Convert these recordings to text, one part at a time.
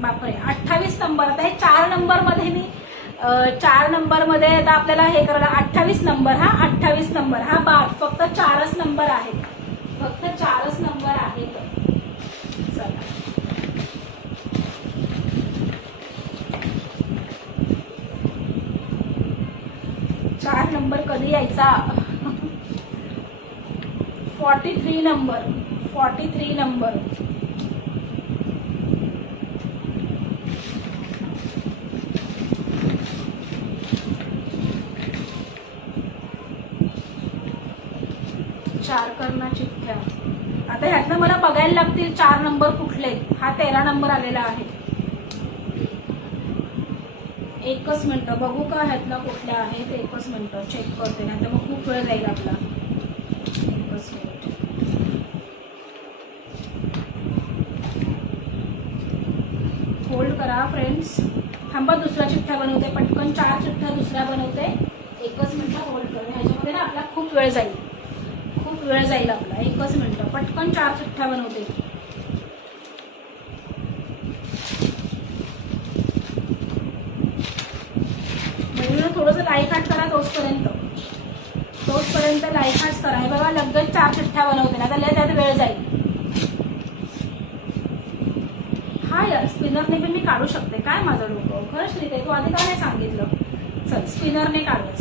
बापरे 28 नंबर. आता हे 4 नंबर मध्ये मी 4 नंबर मध्ये आता आपल्याला हे करायला 28 नंबर. हा 28 नंबर हा बाद. फक्त 4च नंबर आहेत. फक्त 4च नंबर आहेत. चला 4 नंबर कधी यायचा. 43 नंबर. 43 नंबर. चार करणा चिठ्ठ्या. आता ह्यातनं मला बघायला लागतील 4 नंबर कुठले. हा 13 नंबर आलेला आहे. एकच मिनिट बघू का ह्यातला कुठल्या आहेत. एकच मिनिट चेक करते, नाही तर मग खूप वेळ जाईल आपला. एकच मिनिट. होल्ड करा फ्रेंड्स. थांबा दुसरा चिठ्ठा बनवते पटकन. 4 चिठ्ठ्या दुसऱ्या बनवते. एकच मिनिट होल्ड करा. ह्याच्यामध्ये ना आपला खूप वेळ जाईल. खूप वेळ जाईल आपला. एकच मिनिट पटकन 4 चिठ्ठ्या बनवते. थोडंसं लाईक हाट करा तोचपर्यंत लाईक हाट करा. हे बघा लगेच 4 चिठ्ठ्या बनवते ना, त्याला त्यात वेळ जाईल. हा यार स्पिनरने पण मी काढू शकते. काय माझं डोकं खरंच ठीक आहे. तू आधी का नाही सांगितलं. चल स्पिनरने काढूयात.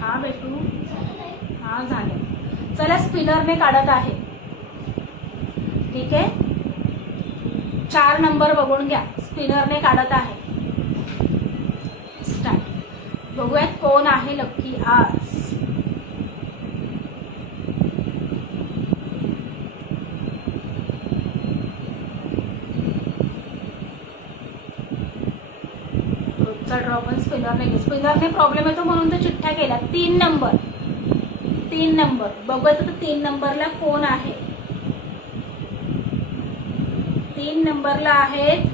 हा बेटू हा झालं. चला स्पिनरने काढत आहे. ठीक आहे 4 नंबर बघून घ्या. स्पिनरने काढत आहे. स्टार्ट. बघूयात कोण आहे लक्की आज. रोजचा ड्रॉप स्पिनरने प्रॉब्लेम येतो म्हणून तर चिठ्ठ्या केल्या. 3 नंबर बघूयात तर 3 नंबरला कोण आहे. 3 नंबरला आहेत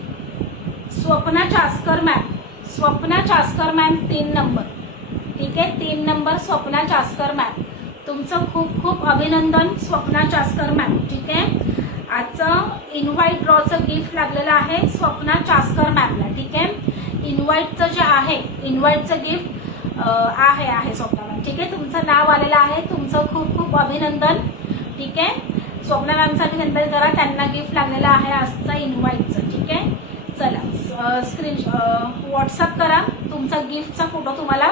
स्वप्ना चास्कर मॅम. 3 नंबर. ठीक आहे 3 नंबर स्वप्ना चास्कर मॅम. तुमचं खूप खूप अभिनंदन स्वप्ना चास्कर मॅम. ठीक आहे आजचं इन्व्हाइट ड्रॉचं गिफ्ट लागलेलं आहे स्वप्ना चास्कर मॅमला. ठीक आहे इन्व्हाइटचं जे आहे इन्व्हाइटचं गिफ्ट आहे स्वप्ना मॅम. ठीक आहे तुमचं नाव आलेलं आहे. तुमचं खूप खूप अभिनंदन. ठीक आहे स्वप्ना मॅमसाठी नंतर करा. त्यांना गिफ्ट लागलेलं आहे आजचा इन्व्हाइटचं. ठीक आहे चला व्हॉट्सअप करा. तुमचा गिफ्टचा फोटो तुम्हाला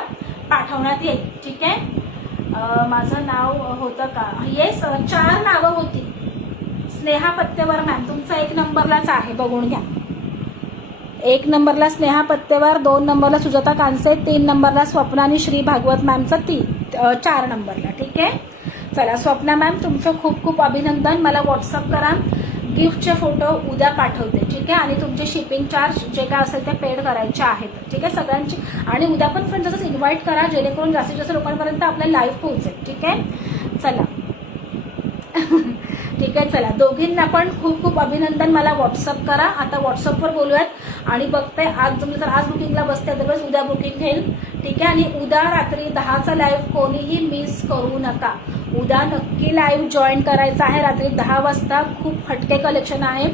पाठवण्यात येईल. ठीक आहे माझं नाव होतं का. येस 4 नावं होती. स्नेहा पत्तेवर मॅम तुमचं 1 नंबरलाच आहे. बघून घ्या. 1 नंबरला स्नेहा पत्तेवर, 2 नंबरला सुजाता कांसे, 3 नंबरला स्वप्ना आणि श्री भागवत मॅमचं 4 नंबरला. ठीक आहे चला स्वप्ना मॅम तुमचं खूप खूप अभिनंदन. मला व्हॉट्सअप करा. गिफ्टचे फोटो उद्या पाठवते. ठीक आहे आणि तुमचे शिपिंग चार्ज जे काय असेल ते पेड करायचे आहेत. ठीक आहे सगळ्यांची. आणि उद्या पण फ्रेंड्स असंच इन्व्हाइट करा जेणेकरून जास्तीत जास्त लोकांपर्यंत आपल्याला लाईव्ह पोहोचेल. ठीक आहे चला ठीक आहे चला दोघींना पण खूप खूप अभिनंदन. मला व्हॉट्सअप करा. आता व्हॉट्सअपवर बोलूयात. आणि बघते आज तुम्ही जर आज बुकिंगला बसते अदरवाईज उद्या बुकिंग घेईल. ठीक आहे आणि उद्या रात्री 10चा लाईव्ह कोणीही मिस करू नका. उद्या नक्की लाईव्ह जॉईन करायचं आहे रात्री 10 वाजता. खूप हटके कलेक्शन आहे.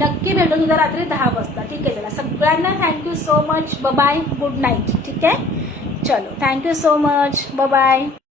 नक्की भेटून उद्या रात्री 10 वाजता. ठीक आहे चला सगळ्यांना thank you so much. Bye good night. ठीक आहे चलो थँक्यू सो मच. बाय.